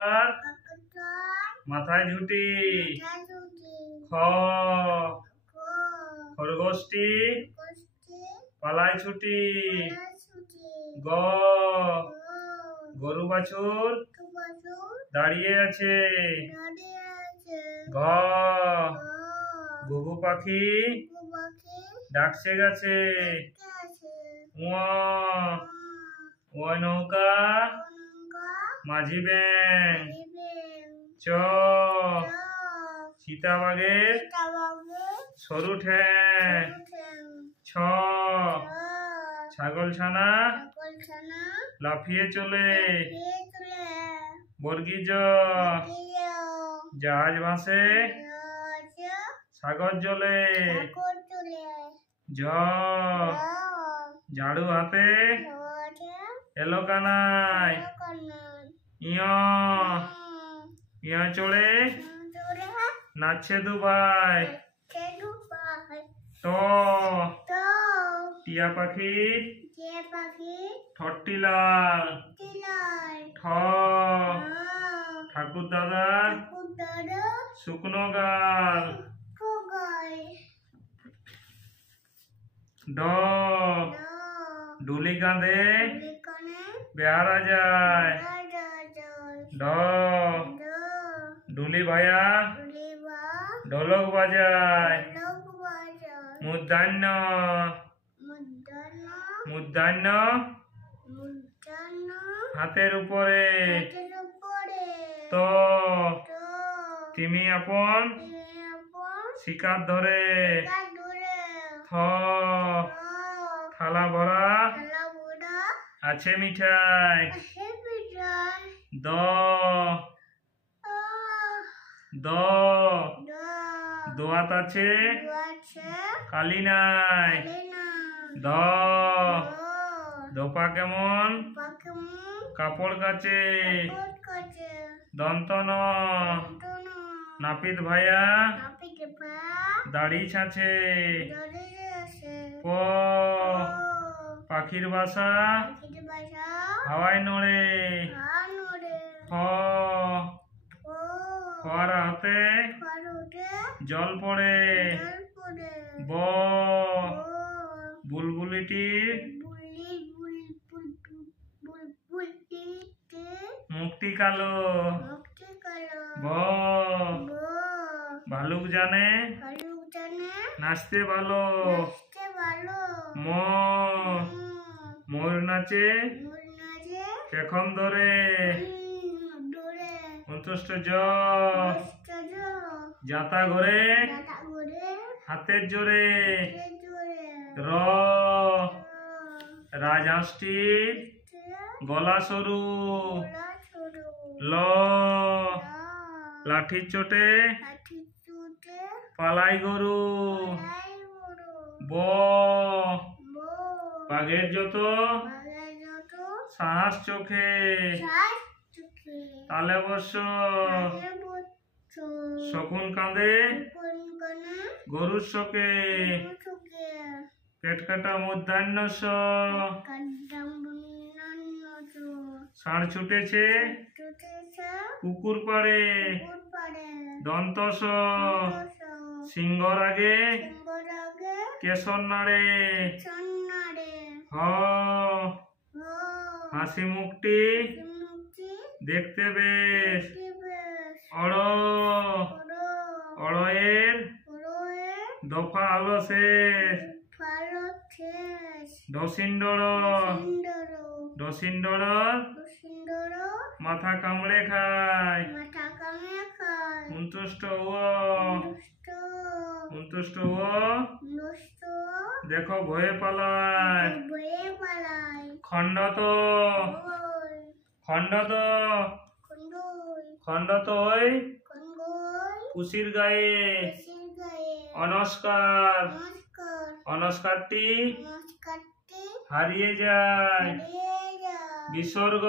আর মাথায় ঝুঁটি। খ খরগোশটি পালায় ছুটি। গ গরু বাছুর দাঁড়িয়ে আছে। ঘ ঘুঘু পাখি ডাকছে গেছে। ও নৌকা মাঝি ব্যাং। চ চিতাবাঘের সরু ঠ্যাং। ছ ছাগল ছানা লাফিয়ে চলে। বর্গী জ জাহাজ ভাসে সাগর জলে। ঝ ঝাড়ু হাতে এলো কানাই। ইয় ইয় চড়ে নাচছে দুবাই। ট টিয়া পাখি ঠট্টি লাল। ঠ ঠাকুর দাদার শুকনো গাল। ড ডুলি কাঁধে বেহারা যায়। ঢ ডুলি ভাইয়া ঢোলক বাজায়। মূর্ধন্য মূর্ধন্য হাতের উপরে। ত তিমি আপন শিকার ধরে। থ থালা ভরা আছে মিঠাই। দ দ দোয়াত আছে কালি নাই। দ দোপা কেমন কাপড় কাচে। দন্ত ন নাপিত ভাইয়া দাড়ি ছাঁচে। প পাখির বাসা হাওয়ায় নড়ে। ফ ফোয়ারা হতে জল পড়ে। ব বুলবুলিটির মুখটি কালো। ভ ভালুক জানে নাচতে ভালো। ম ময়ূর নাচে পেখম ধরে। অন্তুষ্ট জ জাতা ঘরে হাতের জোরে। র রাজহাঁসটির গলা সরু। ল লাঠির চোটে পালাই গরু। ব বাঘের যত সাহস চোখে। তালে বর্ষ শকুন কাঁদে গরুর শোকে। পেট কাটা মূর্ধন্য স ষাঁড় ছুটেছে কুকুর পাড়ে। দন্ত স সিংহর আগে কেশর নাড়ে। হ হাসি মুখটি দেখতে বেশ। অড় অড়য়ের দফা আলো শেষ। ডসিন্ডর ডসিন্ডর মাথা কামড়ে খায়। অন্তুষ্ট দেখো ভয়ে পালায়। খণ্ডত খণ্ডত খণ্ডত ওই খুশির গায়ে। অনস্কার অনস্কারটি হারিয়ে যায়। বিসর্গ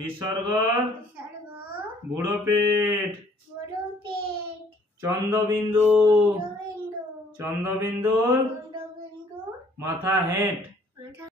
বিসর্গ বুড়ো পেট। চন্দ্রবিন্দু চন্দ্রবিন্দুর মাথা হেঁট।